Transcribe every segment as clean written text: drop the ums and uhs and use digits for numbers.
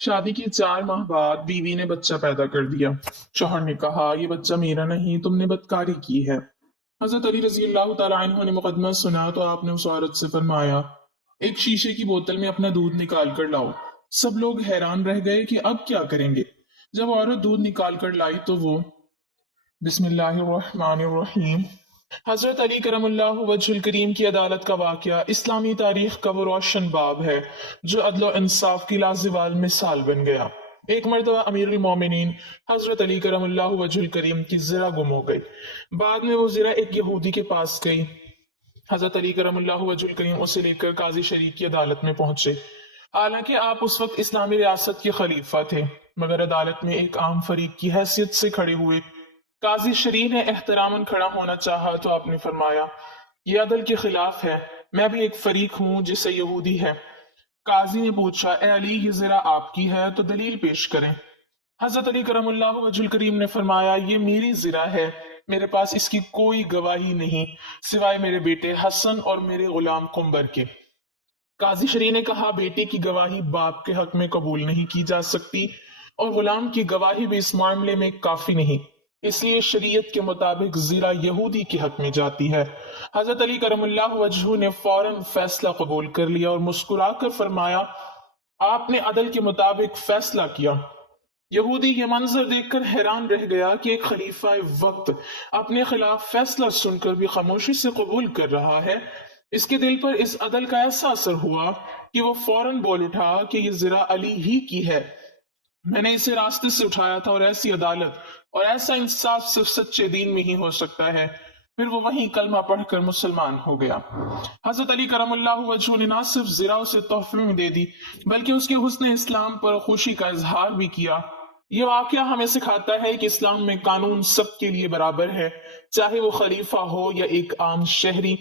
شادی کے 4 ماہ بعد بیوی نے بچہ پیدا کر دیا۔ شوہر نے کہا یہ بچہ میرا نہیں، تم نے بدکاری کی ہے۔ حضرت علی رضی اللہ تعالیٰ عنہ نے مقدمہ سنا تو آپ نے اس عورت سے فرمایا ایک شیشے کی بوتل میں اپنا دودھ نکال کر لاؤ۔ سب لوگ حیران رہ گئے کہ اب کیا کریں گے۔ جب عورت دودھ نکال کر لائی تو وہ بسم اللہ الرحمن الرحیم۔ حضرت علی کرم اللہ وجہ الکریم کی عدالت کا واقعہ اسلامی تاریخ کا وہ روشن باب ہے جو عدل و انصاف کی لازوال مثال بن گیا۔ ایک مرتبہ امیر المومنین حضرت علی کرم اللہ وجہ الکریم کی زرہ گم ہو گئی۔ بعد میں وہ زرہ ایک یہودی کے پاس گئی۔ حضرت علی کرم اللہ وجہ الکریم اسے لے کر قاضی شریف کی عدالت میں پہنچے۔ حالانکہ آپ اس وقت اسلامی ریاست کے خلیفہ تھے، مگر عدالت میں ایک عام فریق کی حیثیت سے کھڑے ہوئے۔ قاضی شریف نے احتراماً کھڑا ہونا چاہا تو آپ نے فرمایا یہ عدل کے خلاف ہے، میں بھی ایک فریق ہوں جسے یہودی ہے۔ قاضی نے پوچھا اے علی یہ ذرا آپ کی ہے تو دلیل پیش کریں۔ حضرت علی کرم اللہ وجہ الکریم نے فرمایا یہ میری ذرا ہے، میرے پاس اس کی کوئی گواہی نہیں سوائے میرے بیٹے حسن اور میرے غلام قنبر کے۔ قاضی شریف نے کہا بیٹے کی گواہی باپ کے حق میں قبول نہیں کی جا سکتی اور غلام کی گواہی بھی اس معاملے میں کافی نہیں، اس لیے شریعت کے مطابق زرہ یہودی کے حق میں جاتی ہے۔ حضرت علی کرم اللہ وجہ نے فوراً فیصلہ قبول کر لیا اور مسکرا کر فرمایا آپ نے عدل کے مطابق فیصلہ کیا۔ یہودی یہ منظر دیکھ کر حیران رہ گیا کہ ایک خلیفہ وقت اپنے خلاف فیصلہ سن کر بھی خاموشی سے قبول کر رہا ہے۔ اس کے دل پر اس عدل کا ایسا اثر ہوا کہ وہ فوراً بول اٹھا کہ یہ ذرا علی ہی کی ہے، میں نے اسے راستے سے اٹھایا تھا اور ایسی عدالت اور ایسا انصاف صرف سچے دین میں ہی ہو سکتا ہے۔ پھر وہ وہیں کلمہ پڑھ کر مسلمان ہو گیا۔ حضرت علی کرم اللہ وجہ نے نہ صرف ذرا اسے تحفے میں دے دی بلکہ اس کے حسن اسلام پر خوشی کا اظہار بھی کیا۔ یہ واقعہ ہمیں سکھاتا ہے کہ اسلام میں قانون سب کے لیے برابر ہے، چاہے وہ خلیفہ ہو یا ایک عام شہری،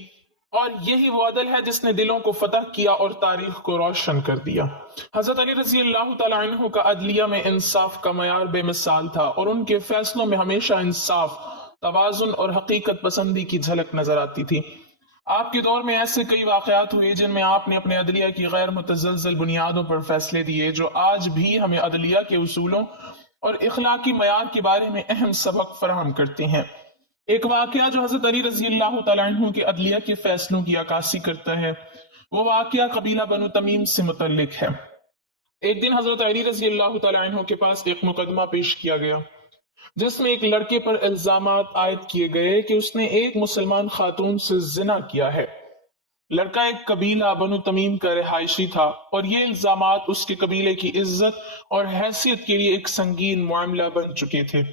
اور یہی وہ عدل ہے جس نے دلوں کو فتح کیا اور تاریخ کو روشن کر دیا۔ حضرت علی رضی اللہ تعالیٰ عنہ کا عدلیہ میں انصاف کا معیار بے مثال تھا اور ان کے فیصلوں میں ہمیشہ انصاف، توازن اور حقیقت پسندی کی جھلک نظر آتی تھی۔ آپ کے دور میں ایسے کئی واقعات ہوئے جن میں آپ نے اپنے عدلیہ کی غیر متزلزل بنیادوں پر فیصلے دیے جو آج بھی ہمیں عدلیہ کے اصولوں اور اخلاقی معیار کے بارے میں اہم سبق فراہم کرتے ہیں۔ ایک واقعہ جو حضرت علی رضی اللہ تعالیٰ عنہ کے عدلیہ کے فیصلوں کی عکاسی کرتا ہے وہ واقعہ قبیلہ بنو تمیم سے متعلق ہے۔ ایک دن حضرت علی رضی اللہ تعالیٰ عنہ کے پاس ایک مقدمہ پیش کیا گیا جس میں ایک لڑکے پر الزامات عائد کیے گئے کہ اس نے ایک مسلمان خاتون سے زنا کیا ہے۔ لڑکا ایک قبیلہ بنو تمیم کا رہائشی تھا اور یہ الزامات اس کے قبیلے کی عزت اور حیثیت کے لیے ایک سنگین معاملہ بن چکے تھے۔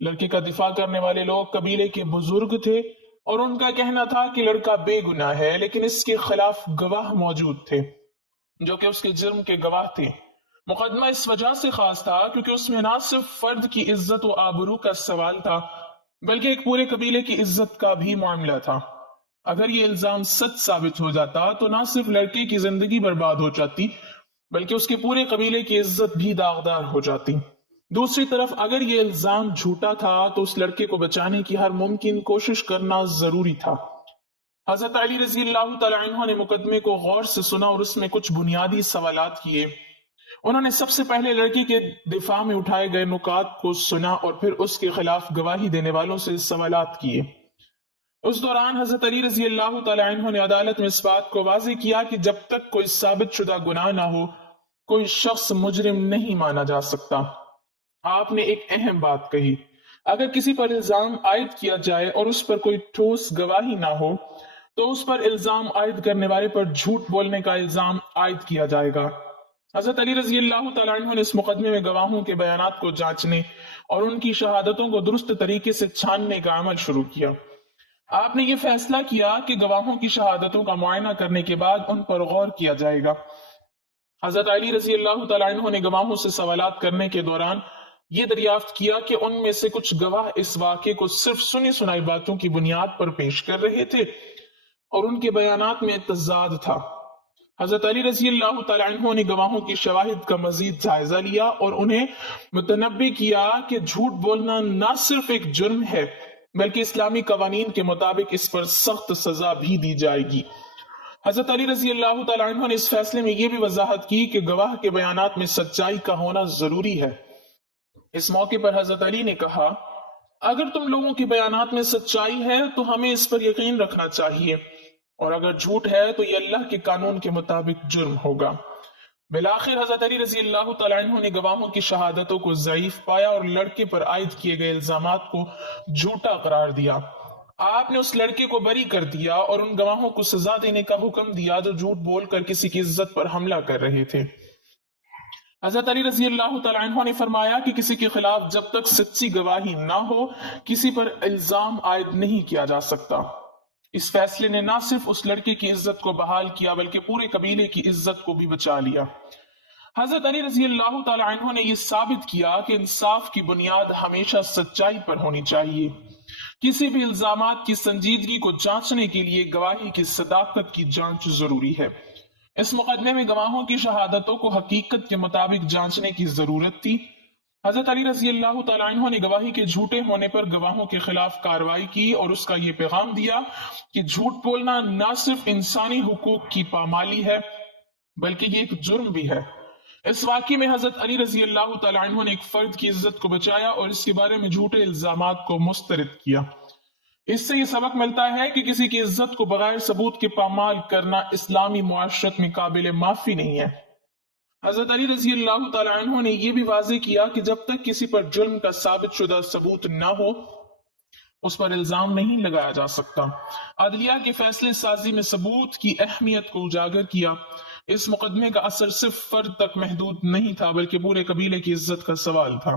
لڑکے کا دفاع کرنے والے لوگ قبیلے کے بزرگ تھے اور ان کا کہنا تھا کہ لڑکا بے گناہ ہے، لیکن اس کے خلاف گواہ موجود تھے جو کہ اس کے جرم کے گواہ تھے۔ مقدمہ اس وجہ سے خاص تھا کیونکہ اس میں نہ صرف فرد کی عزت و آبرو کا سوال تھا بلکہ ایک پورے قبیلے کی عزت کا بھی معاملہ تھا۔ اگر یہ الزام سچ ثابت ہو جاتا تو نہ صرف لڑکے کی زندگی برباد ہو جاتی بلکہ اس کے پورے قبیلے کی عزت بھی داغدار ہو جاتی۔ دوسری طرف اگر یہ الزام جھوٹا تھا تو اس لڑکے کو بچانے کی ہر ممکن کوشش کرنا ضروری تھا۔ حضرت علی رضی اللہ تعالیٰ عنہ نے مقدمے کو غور سے سنا اور اس میں کچھ بنیادی سوالات کیے۔ انہوں نے سب سے پہلے لڑکی کے دفاع میں اٹھائے گئے نکات کو سنا اور پھر اس کے خلاف گواہی دینے والوں سے سوالات کیے۔ اس دوران حضرت علی رضی اللہ تعالیٰ عنہ نے عدالت میں اس بات کو واضح کیا کہ جب تک کوئی ثابت شدہ گناہ نہ ہو کوئی شخص مجرم نہیں مانا جا سکتا۔ آپ نے ایک اہم بات کہی، اگر کسی پر الزام عائد کیا جائے اور اس پر کوئی ٹھوس گواہی نہ ہو تو اس پر الزام عائد کرنے والے پر جھوٹ بولنے کا الزام عائد کیا جائے گا۔ حضرت علی رضی اللہ تعالیٰ عنہ نے اس مقدمے میں گواہوں کے بیانات کو جانچنے اور ان کی شہادتوں کو درست طریقے سے چھاننے کا عمل شروع کیا۔ آپ نے یہ فیصلہ کیا کہ گواہوں کی شہادتوں کا معائنہ کرنے کے بعد ان پر غور کیا جائے گا۔ حضرت علی رضی اللہ تعالیٰ عنہ نے گواہوں سے سوالات کرنے کے دوران یہ دریافت کیا کہ ان میں سے کچھ گواہ اس واقعے کو صرف سنی سنائی باتوں کی بنیاد پر پیش کر رہے تھے اور ان کے بیانات میں تضاد تھا۔ حضرت علی رضی اللہ تعالیٰ عنہ نے گواہوں کی شواہد کا مزید جائزہ لیا اور انہیں متنبہ کیا کہ جھوٹ بولنا نہ صرف ایک جرم ہے بلکہ اسلامی قوانین کے مطابق اس پر سخت سزا بھی دی جائے گی۔ حضرت علی رضی اللہ تعالیٰ عنہ نے اس فیصلے میں یہ بھی وضاحت کی کہ گواہ کے بیانات میں سچائی کا ہونا ضروری ہے۔ اس موقع پر حضرت علی نے کہا، اگر تم لوگوں کے بیانات میں سچائی ہے تو ہمیں اس پر یقین رکھنا چاہیے، اور اگر جھوٹ ہے تو یہ اللہ کے قانون کے مطابق جرم ہوگا۔ بالآخر حضرت علی رضی اللہ تعالیٰ عنہ نے گواہوں کی شہادتوں کو ضعیف پایا اور لڑکے پر عائد کیے گئے الزامات کو جھوٹا قرار دیا۔ آپ نے اس لڑکے کو بری کر دیا اور ان گواہوں کو سزا دینے کا حکم دیا جو جھوٹ بول کر کسی کی عزت پر حملہ کر رہے تھے۔ حضرت علی رضی اللہ تعالیٰ عنہ نے فرمایا کہ کسی کے خلاف جب تک سچی گواہی نہ ہو کسی پر الزام عائد نہیں کیا جا سکتا۔ اس فیصلے نے نہ صرف اس لڑکے کی عزت کو بحال کیا بلکہ پورے قبیلے کی عزت کو بھی بچا لیا۔ حضرت علی رضی اللہ تعالیٰ عنہ نے یہ ثابت کیا کہ انصاف کی بنیاد ہمیشہ سچائی پر ہونی چاہیے۔ کسی بھی الزامات کی سنجیدگی کو جانچنے کے لیے گواہی کی صداقت کی جانچ ضروری ہے۔ اس مقدمے میں گواہوں کی شہادتوں کو حقیقت کے مطابق جانچنے کی ضرورت تھی۔ حضرت علی رضی اللہ تعالیٰ عنہ نے گواہی کے جھوٹے ہونے پر گواہوں کے خلاف کارروائی کی اور اس کا یہ پیغام دیا کہ جھوٹ بولنا نہ صرف انسانی حقوق کی پامالی ہے بلکہ یہ ایک جرم بھی ہے۔ اس واقعے میں حضرت علی رضی اللہ تعالیٰ عنہ نے ایک فرد کی عزت کو بچایا اور اس کے بارے میں جھوٹے الزامات کو مسترد کیا۔ اس سے یہ سبق ملتا ہے کہ کسی کی عزت کو بغیر ثبوت کے پامال کرنا اسلامی معاشرت میں قابل معافی نہیں ہے۔ حضرت علی رضی اللہ تعالیٰ عنہ نے یہ بھی واضح کیا کہ جب تک کسی پر جرم کا ثابت شدہ ثبوت نہ ہو اس پر الزام نہیں لگایا جا سکتا۔ عدلیہ کے فیصلے سازی میں ثبوت کی اہمیت کو اجاگر کیا۔ اس مقدمے کا اثر صرف فرد تک محدود نہیں تھا بلکہ پورے قبیلے کی عزت کا سوال تھا۔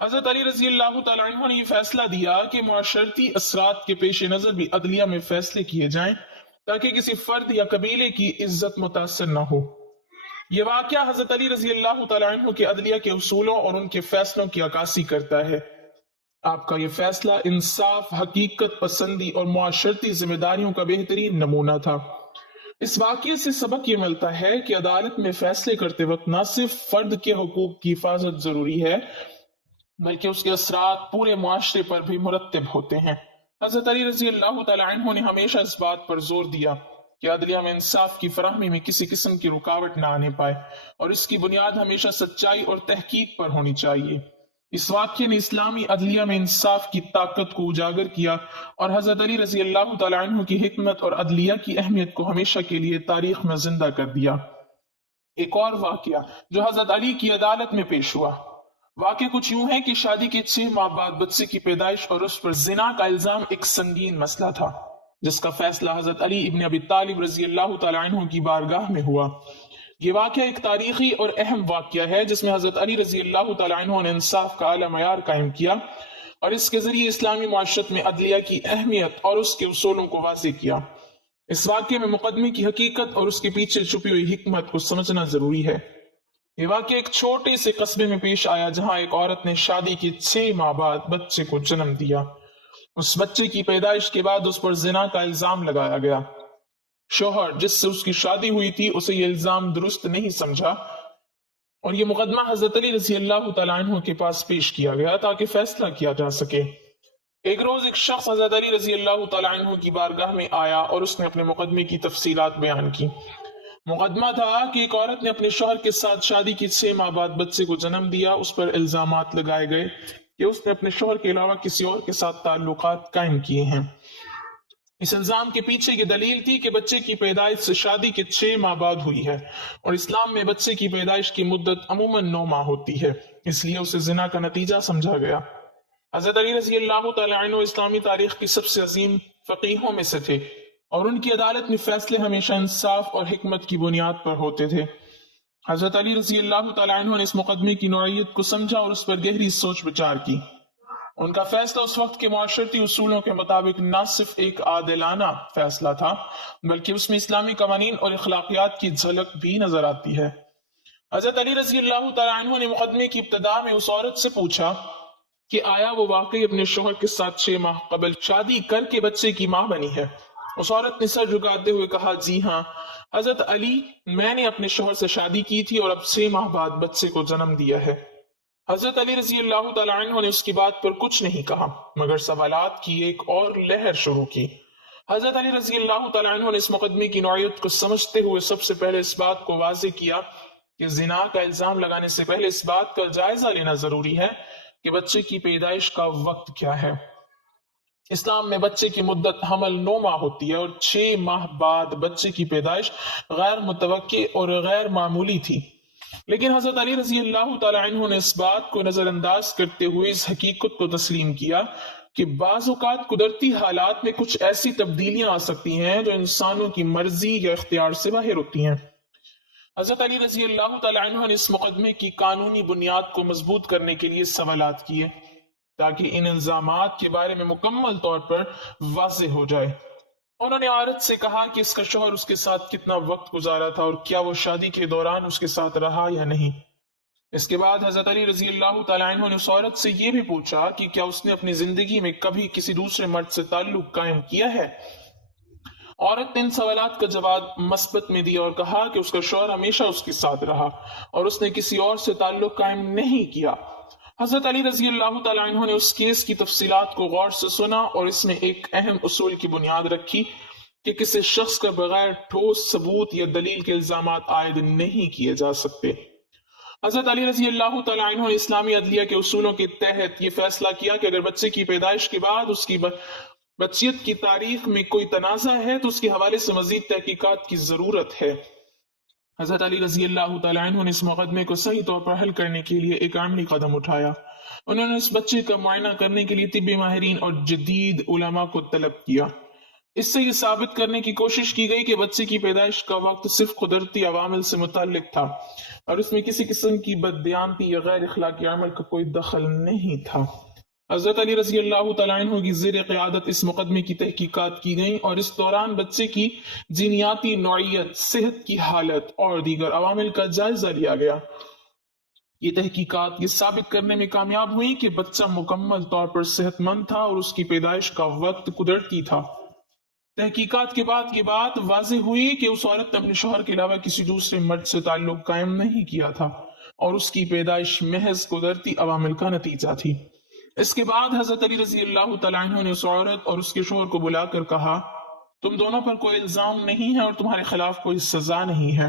حضرت علی رضی اللہ تعالیٰ عنہ نے یہ فیصلہ دیا کہ معاشرتی اثرات کے پیش نظر بھی عدلیہ میں فیصلے کیے جائیں تاکہ کسی فرد یا قبیلے کی عزت متاثر نہ ہو۔ یہ واقعہ حضرت علی رضی اللہ تعالیٰ عنہ کے عدلیہ کے اصولوں اور ان کے فیصلوں کی عکاسی کرتا ہے۔ آپ کا یہ فیصلہ انصاف، حقیقت پسندی اور معاشرتی ذمہ داریوں کا بہترین نمونہ تھا۔ اس واقعے سے سبق یہ ملتا ہے کہ عدالت میں فیصلے کرتے وقت نہ صرف فرد کے حقوق کی حفاظت ضروری ہے بلکہ اس کے اثرات پورے معاشرے پر بھی مرتب ہوتے ہیں۔ حضرت علی رضی اللہ تعالیٰ عنہ نے ہمیشہ اس بات پر زور دیا کہ عدلیہ میں انصاف کی فراہمی میں کسی قسم کی رکاوٹ نہ آنے پائے اور اس کی بنیاد ہمیشہ سچائی اور تحقیق پر ہونی چاہیے۔ اس واقعے نے اسلامی عدلیہ میں انصاف کی طاقت کو اجاگر کیا اور حضرت علی رضی اللہ تعالیٰ عنہ کی حکمت اور عدلیہ کی اہمیت کو ہمیشہ کے لیے تاریخ میں زندہ کر دیا۔ ایک اور واقعہ جو حضرت علی کی عدالت میں پیش ہوا، واقعہ کچھ یوں ہے کہ شادی کے 6 ماہ بعد بچے کی پیدائش اور اس پر زنا کا الزام ایک سنگین مسئلہ تھا جس کا فیصلہ حضرت علی ابن ابی طالب رضی اللہ تعالیٰ عنہ کی بارگاہ میں ہوا۔ یہ واقعہ ایک تاریخی اور اہم واقعہ ہے جس میں حضرت علی رضی اللہ تعالیٰ عنہ نے انصاف کا اعلیٰ معیار قائم کیا اور اس کے ذریعے اسلامی معاشرت میں عدلیہ کی اہمیت اور اس کے اصولوں کو واضح کیا۔ اس واقعے میں مقدمے کی حقیقت اور اس کے پیچھے چھپی ہوئی حکمت کو سمجھنا ضروری ہے۔ یہ واقعہ ایک چھوٹے سے قصبے میں پیش آیا جہاں ایک عورت نے شادی کے 6 ماہ بعد بچے کو جنم دیا۔ اس بچے کی پیدائش کے بعد اس پر زنا کا الزام لگایا گیا۔ شوہر جس سے اس کی شادی ہوئی تھی اسے یہ الزام درست نہیں سمجھا اور یہ مقدمہ حضرت علی رضی اللہ تعالیٰ عنہ کے پاس پیش کیا گیا تاکہ فیصلہ کیا جا سکے۔ ایک روز ایک شخص حضرت علی رضی اللہ تعالیٰ عنہ کی بارگاہ میں آیا اور اس نے اپنے مقدمے کی تفصیلات بیان کی۔ مقدمہ تھا کہ ایک عورت نے اپنے شوہر کے ساتھ شادی کے 6 ماہ بعد بچے کو جنم دیا۔ اس پر الزامات لگائے گئے کہ اس نے اپنے شوہر کے علاوہ کسی اور کے ساتھ تعلقات قائم کیے ہیں۔ اس الزام کے پیچھے یہ دلیل تھی کہ بچے کی پیدائش سے شادی کے 6 ماہ بعد ہوئی ہے اور اسلام میں بچے کی پیدائش کی مدت عموماً 9 ماہ ہوتی ہے، اس لیے اسے زنا کا نتیجہ سمجھا گیا۔ حضرت علی رضی اللہ تعالیٰ عنہ اسلامی تاریخ کی سب سے عظیم فقیہوں میں سے تھے اور ان کی عدالت میں فیصلے ہمیشہ انصاف اور حکمت کی بنیاد پر ہوتے تھے۔ حضرت علی رضی اللہ تعالیٰ عنہ نے اس مقدمے کی نوعیت کو سمجھا اور اس پر گہری سوچ بچار کی۔ ان کا فیصلہ اس وقت کے معاشرتی اصولوں کے مطابق نہ صرف ایک عادلانہ فیصلہ تھا بلکہ اس میں اسلامی قوانین اور اخلاقیات کی جھلک بھی نظر آتی ہے۔ حضرت علی رضی اللہ تعالیٰ عنہ نے مقدمے کی ابتدا میں اس عورت سے پوچھا کہ آیا وہ واقعی اپنے شوہر کے ساتھ 6 ماہ قبل شادی کر کے بچے کی ماں بنی ہے؟ اس عورت نے سر جھکاتے ہوئے کہا، جی ہاں حضرت علی، میں نے اپنے شوہر سے شادی کی تھی اور اب 6 ماہ بعد بچے کو جنم دیا ہے۔ حضرت علی رضی اللہ تعالیٰ عنہ نے اس کی بات پر کچھ نہیں کہا مگر سوالات کی ایک اور لہر شروع کی۔ حضرت علی رضی اللہ تعالیٰ عنہ نے اس مقدمے کی نوعیت کو سمجھتے ہوئے سب سے پہلے اس بات کو واضح کیا کہ زنا کا الزام لگانے سے پہلے اس بات کا جائزہ لینا ضروری ہے کہ بچے کی پیدائش کا وقت کیا ہے۔ اسلام میں بچے کی مدت حمل 9 ماہ ہوتی ہے اور 6 ماہ بعد بچے کی پیدائش غیر متوقع اور غیر معمولی تھی، لیکن حضرت علی رضی اللہ تعالیٰ عنہ نے اس بات کو نظر انداز کرتے ہوئے اس حقیقت کو تسلیم کیا کہ بعض اوقات قدرتی حالات میں کچھ ایسی تبدیلیاں آ سکتی ہیں جو انسانوں کی مرضی یا اختیار سے باہر ہوتی ہیں۔ حضرت علی رضی اللہ تعالیٰ عنہ نے اس مقدمے کی قانونی بنیاد کو مضبوط کرنے کے لیے سوالات کیے تاکہ ان الزامات کے بارے میں مکمل طور پر واضح ہو جائے۔ انہوں نے عورت سے کہا کہ اس کا شوہر اس کے ساتھ کتنا وقت گزارا تھا اور کیا وہ شادی کے دوران اس کے ساتھ رہا یا نہیں۔ اس کے بعد حضرت علی رضی اللہ تعالیٰ عنہ نے اس عورت سے یہ بھی پوچھا کہ کیا اس نے اپنی زندگی میں کبھی کسی دوسرے مرد سے تعلق قائم کیا ہے۔ عورت نے ان سوالات کا جواب مثبت میں دیا اور کہا کہ اس کا شوہر ہمیشہ اس کے ساتھ رہا اور اس نے کسی اور سے تعلق قائم نہیں کیا۔ حضرت علی رضی اللہ تعالیٰ عنہ نے اس کیس کی تفصیلات کو غور سے سنا اور اس میں ایک اہم اصول کی بنیاد رکھی کہ کسی شخص کا بغیر ٹھوس ثبوت یا دلیل کے الزامات عائد نہیں کیے جا سکتے۔ حضرت علی رضی اللہ تعالیٰ عنہ نے اسلامی عدلیہ کے اصولوں کے تحت یہ فیصلہ کیا کہ اگر بچے کی پیدائش کے بعد اس کی بچیت کی تاریخ میں کوئی تنازع ہے تو اس کے حوالے سے مزید تحقیقات کی ضرورت ہے۔ حضرت علی رضی اللہ تعالیٰ عنہ نے اس مقدمے کو صحیح طور پر حل کرنے کے لیے ایک عملی قدم اٹھایا۔ انہوں نے اس بچے کا معائنہ کرنے کے لیے طبی ماہرین اور جدید علماء کو طلب کیا۔ اس سے یہ ثابت کرنے کی کوشش کی گئی کہ بچے کی پیدائش کا وقت صرف قدرتی عوامل سے متعلق تھا اور اس میں کسی قسم کی بددیانتی یا غیر اخلاقی عمل کا کوئی دخل نہیں تھا۔ حضرت علی رضی اللہ تعالیٰ عنہ کی زیر قیادت اس مقدمے کی تحقیقات کی گئیں اور اس دوران بچے کی جینیاتی نوعیت، صحت کی حالت اور دیگر عوامل کا جائزہ لیا گیا۔ یہ تحقیقات یہ ثابت کرنے میں کامیاب ہوئی کہ بچہ مکمل طور پر صحت مند تھا اور اس کی پیدائش کا وقت قدرتی تھا۔ تحقیقات کے بعد یہ بات واضح ہوئی کہ اس عورت نے اپنے شوہر کے علاوہ کسی دوسرے مرد سے تعلق قائم نہیں کیا تھا اور اس کی پیدائش محض قدرتی عوامل کا نتیجہ تھی۔ اس کے بعد حضرت علی رضی اللہ تعالیٰ عنہ نے اس عورت اور اس کے شوہر کو بلا کر کہا، تم دونوں پر کوئی الزام نہیں ہے اور تمہارے خلاف کوئی سزا نہیں ہے۔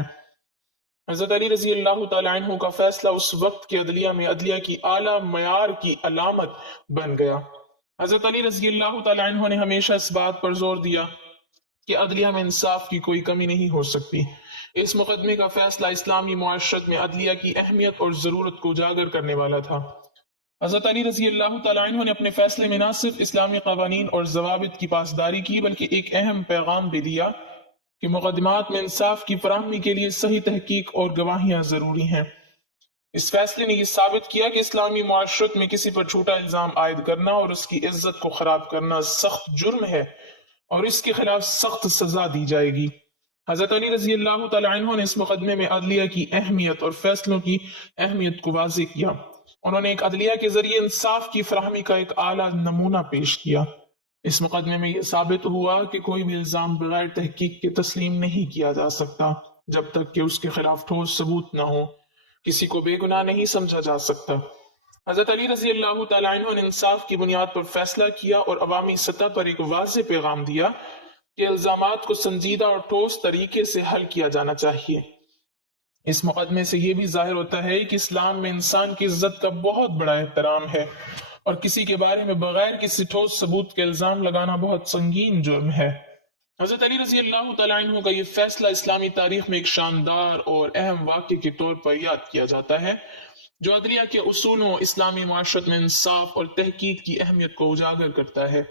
حضرت علی رضی اللہ تعالیٰ عنہ کا فیصلہ اس وقت کے عدلیہ میں عدلیہ کی اعلیٰ معیار کی علامت بن گیا۔ حضرت علی رضی اللہ تعالیٰ عنہ نے ہمیشہ اس بات پر زور دیا کہ عدلیہ میں انصاف کی کوئی کمی نہیں ہو سکتی۔ اس مقدمے کا فیصلہ اسلامی معاشرت میں عدلیہ کی اہمیت اور ضرورت کو اجاگر کرنے والا تھا۔ حضرت علی رضی اللہ تعالیٰ عنہ نے اپنے فیصلے میں نہ صرف اسلامی قوانین اور ضوابط کی پاسداری کی بلکہ ایک اہم پیغام بھی دیا کہ مقدمات میں انصاف کی فراہمی کے لیے صحیح تحقیق اور گواہیاں ضروری ہیں۔ اس فیصلے نے یہ ثابت کیا کہ اسلامی معاشرت میں کسی پر جھوٹا الزام عائد کرنا اور اس کی عزت کو خراب کرنا سخت جرم ہے اور اس کے خلاف سخت سزا دی جائے گی۔ حضرت علی رضی اللہ تعالیٰ عنہ نے اس مقدمے میں عدلیہ کی اہمیت اور فیصلوں کی اہمیت کو واضح کیا۔ انہوں نے ایک عدلیہ کے ذریعے انصاف کی فراہمی کا ایک اعلیٰ نمونہ پیش کیا۔ اس مقدمے میں یہ ثابت ہوا کہ کوئی بھی الزام بغیر تحقیق کے تسلیم نہیں کیا جا سکتا جب تک کہ اس کے خلاف ٹھوس ثبوت نہ ہو۔ کسی کو بے گناہ نہیں سمجھا جا سکتا۔ حضرت علی رضی اللہ تعالیٰ عنہ نے انصاف کی بنیاد پر فیصلہ کیا اور عوامی سطح پر ایک واضح پیغام دیا کہ الزامات کو سنجیدہ اور ٹھوس طریقے سے حل کیا جانا چاہیے۔ اس مقدمے سے یہ بھی ظاہر ہوتا ہے کہ اسلام میں انسان کی عزت کا بہت بڑا احترام ہے اور کسی کے بارے میں بغیر کسی ٹھوس ثبوت کے الزام لگانا بہت سنگین جرم ہے۔ حضرت علی رضی اللہ تعالیٰ عنہ کا یہ فیصلہ اسلامی تاریخ میں ایک شاندار اور اہم واقعے کے طور پر یاد کیا جاتا ہے جو عدلیہ کے اصولوں، اسلامی معاشرت میں انصاف اور تحقیق کی اہمیت کو اجاگر کرتا ہے۔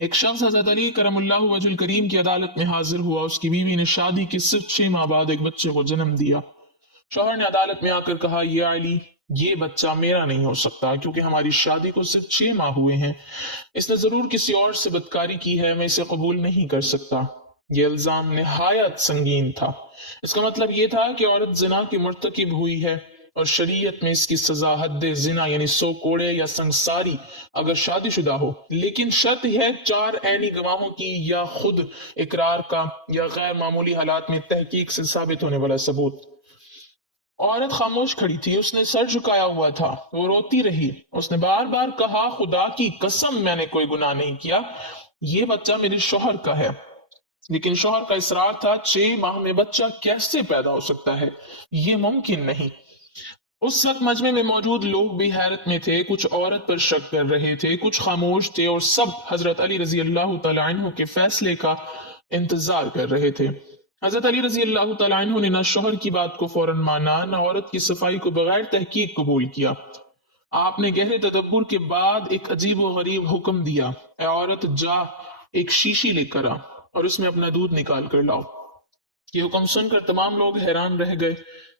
ایک شخص حضرت علی کرم اللہ وجہ الکریم کی عدالت میں حاضر ہوا۔ اس کی بیوی نے شادی کے صرف 6 ماہ بعد ایک بچے کو جنم دیا۔ شوہر نے عدالت میں آ کر کہا، یا علی، یہ بچہ میرا نہیں ہو سکتا کیونکہ ہماری شادی کو صرف 6 ماہ ہوئے ہیں۔ اس نے ضرور کسی اور سے بدکاری کی ہے، میں اسے قبول نہیں کر سکتا۔ یہ الزام نہایت سنگین تھا۔ اس کا مطلب یہ تھا کہ عورت زنا کی مرتکب ہوئی ہے اور شریعت میں اس کی سزا حد زنا یعنی 100 کوڑے یا سنگساری اگر شادی شدہ ہو، لیکن شرط ہے 4 عینی گواہوں کی یا خود اقرار کا یا غیر معمولی حالات میں تحقیق سے ثابت ہونے والا ثبوت۔ عورت خاموش کھڑی تھی، اس نے سر جھکایا ہوا تھا، وہ روتی رہی۔ اس نے بار بار کہا، خدا کی قسم میں نے کوئی گناہ نہیں کیا۔ یہ بچہ میرے شوہر کا ہے، لیکن شوہر کا اصرار تھا 6 ماہ میں بچہ کیسے پیدا ہو سکتا ہے، یہ ممکن نہیں۔ اس وقت مجمع میں موجود لوگ بھی حیرت میں تھے، کچھ عورت پر شک کر رہے تھے، کچھ خاموش تھے، اور سب حضرت علی رضی اللہ تعالی عنہ کے فیصلے کا انتظار کر رہے تھے۔ حضرت علی رضی اللہ تعالی عنہ نے نہ شوہر کی بات کو فوراً مانا، نہ عورت کی صفائی کو بغیر تحقیق قبول کیا۔ آپ نے گہرے تدبر کے بعد ایک عجیب و غریب حکم دیا، اے عورت جا ایک شیشی لے کر آ اور اس میں اپنا دودھ نکال کر لاؤ۔ یہ حکم سن کر تمام لوگ حیران رہ گئے،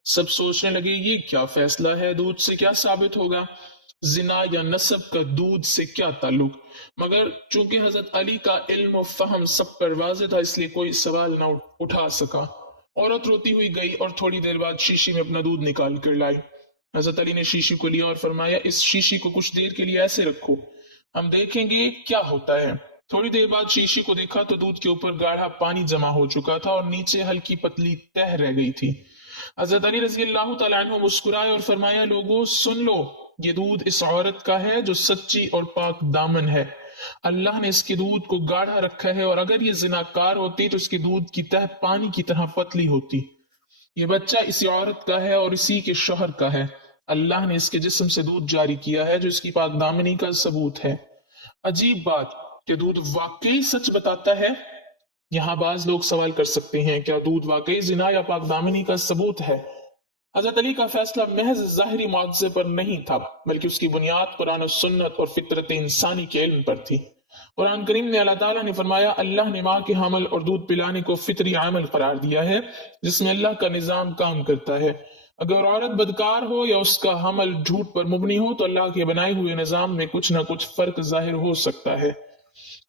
سب سوچنے لگے یہ کیا فیصلہ ہے، دودھ سے کیا ثابت ہوگا، زنا یا نسب کا دودھ سے کیا تعلق؟ مگر چونکہ حضرت علی کا علم و فہم سب پر واضح تھا، اس لیے کوئی سوال نہ اٹھا سکا۔ عورت روتی ہوئی گئی اور تھوڑی دیر بعد شیشی میں اپنا دودھ نکال کر لائی۔ حضرت علی نے شیشی کو لیا اور فرمایا اس شیشی کو کچھ دیر کے لیے ایسے رکھو، ہم دیکھیں گے کیا ہوتا ہے۔ تھوڑی دیر بعد شیشی کو دیکھا تو دودھ کے اوپر گاڑھا پانی جمع ہو چکا تھا اور نیچے ہلکی پتلی تہ رہ گئی تھی۔ حضرت علی رضی اللہ تعالیٰ عنہ مسکرائے اور فرمایا لوگو سن لو، یہ دودھ اس عورت کا ہے جو سچی اور پاک دامن ہے۔ اللہ نے اس کے دودھ کو گاڑھا رکھا ہے، اور اگر یہ زناکار ہوتی تو اس کے دودھ کی تہ پانی کی طرح پتلی ہوتی۔ یہ بچہ اسی عورت کا ہے اور اسی کے شوہر کا ہے۔ اللہ نے اس کے جسم سے دودھ جاری کیا ہے جو اس کی پاک دامنی کا ثبوت ہے۔ عجیب بات کہ دودھ واقعی سچ بتاتا ہے۔ یہاں بعض لوگ سوال کر سکتے ہیں کیا دودھ واقعی زنا یا پاک دامنی کا ثبوت ہے؟ حضرت علی کا فیصلہ محض ظاہری معجزے پر نہیں تھا، بلکہ اس کی بنیاد قرآن و سنت اور فطرت انسانی کے علم پر تھی۔ قرآن کریم میں اللہ تعالیٰ نے فرمایا اللہ نے ماں کے حمل اور دودھ پلانے کو فطری عمل قرار دیا ہے جس میں اللہ کا نظام کام کرتا ہے۔ اگر عورت بدکار ہو یا اس کا حمل جھوٹ پر مبنی ہو تو اللہ کے بنائے ہوئے نظام میں کچھ نہ کچھ فرق ظاہر ہو سکتا ہے۔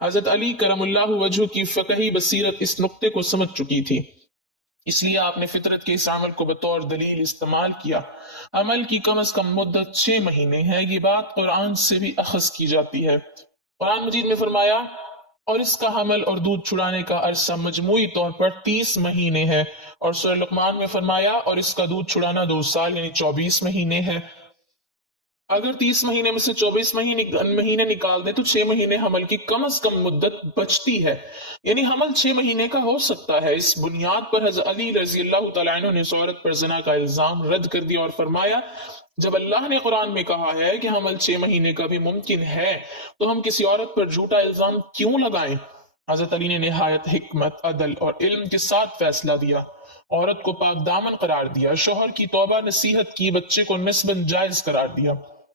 حضرت علی کرم اللہ وجہ کی فقہی بصیرت اس نقطے کو سمجھ چکی تھی، اس لیے آپ نے فطرت کے اس عمل کو بطور دلیل استعمال کیا۔ عمل کی کم از کم مدت 6 مہینے ہے، یہ بات قرآن سے بھی اخذ کی جاتی ہے۔ قرآن مجید میں فرمایا اور اس کا حمل اور دودھ چھڑانے کا عرصہ مجموعی طور پر 30 مہینے ہے، اور سورہ لقمان میں فرمایا اور اس کا دودھ چھڑانا 2 سال یعنی 24 مہینے ہے۔ اگر 30 مہینے میں سے 24 مہینے نکال دیں تو 6 مہینے حمل کی کم از کم مدت بچتی ہے، یعنی حمل 6 مہینے کا ہو سکتا ہے۔ اس بنیاد پر حضرت علی رضی اللہ تعالیٰ عنہ نے اس عورت پر زنا کا الزام رد کر دیا اور فرمایا جب اللہ نے قرآن میں کہا ہے کہ حمل 6 مہینے کا بھی ممکن ہے تو ہم کسی عورت پر جھوٹا الزام کیوں لگائیں؟ حضرت علی نے نہایت حکمت، عدل اور علم کے ساتھ فیصلہ دیا، عورت کو پاک دامن قرار دیا، شوہر کی توبہ نصیحت کی، بچے کو نسباً جائز قرار دیا،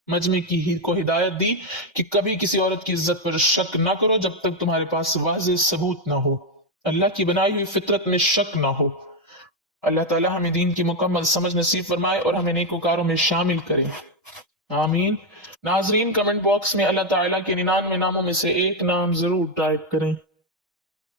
مجمع کو ہدایت دی کہ کبھی کسی عورت کی عزت پر شک نہ کرو جب تک تمہارے پاس واضح ثبوت نہ ہو، اللہ کی بنائی ہوئی فطرت میں شک نہ ہو۔ اللہ تعالی ہمیں دین کی مکمل سمجھ نصیب فرمائے اور ہمیں نیکوکاروں میں شامل کرے، آمین۔ ناظرین کمنٹ باکس میں اللہ تعالیٰ کے 99 ناموں میں سے ایک نام ضرور ٹائپ کریں۔